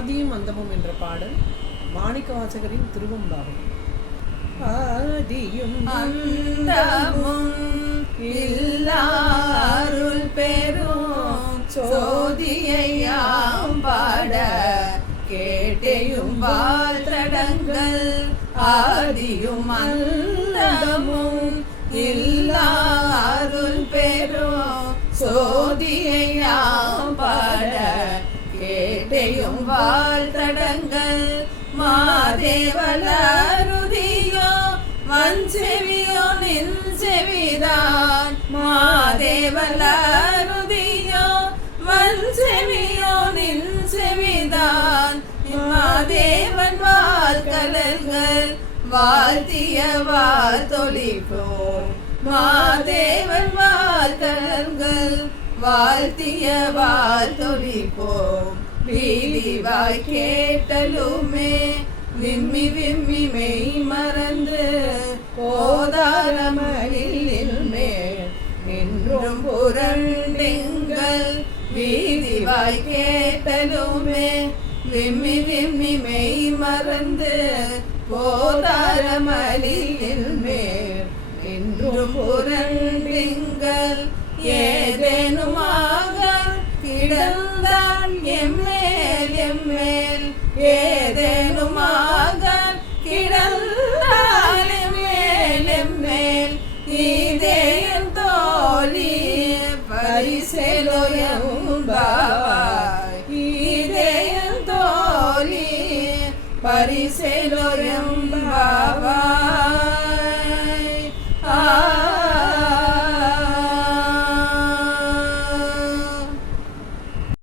ஆதியும் அந்தமும் என்ற பாடல் மாணிக்கவாசகரின் திருவம்பாகும். ஆதியும் அந்தமும் இல்லாருள் பெரும் சோதியையாம் பாட கேட்டையும் வாழ்த்தடங்கள் ஆதியும் அந்தமும் இல்லாருள் பெரும் சோதியையாம் பாட கேட்டையும் வாழ்த்தடங்கள் மாதேவலருதியோ வஞ்செவியோ நின் செவிதான் மாதேவலருதியோ வஞ்செவியோ நின் செவிதான் மாதேவன் வாழ்கலல்கள் வாழ்த்திய வாழ்த்தொழிப்போம் மாதேவன் வாழ்கலல்கள் வாழ்த்திய வாழ்த்தொழிப்போம் வீதிவாய் கேட்டலுமே விம்மி விம்மி மெய் மறந்து போதாரமணில் மேல் நின்றும் புரண்டெங்கள் வீதிவாய் கேட்டலுமே விம்மி விம்மி மெய் மறந்து போதாரமணில் மேல் நின்றும் புரண்டெங்கள் ஏதேனுமாக கிடந்தால் எம்மேல் எம்மேல் ஏதேனுமாக கிடந்தால் எம்மேல் எம்மேல் இதேயன் தோழி பரிசெலோயம்பாவாய் இதேயன் தோழி பரிசெலோயம்பாவாய்.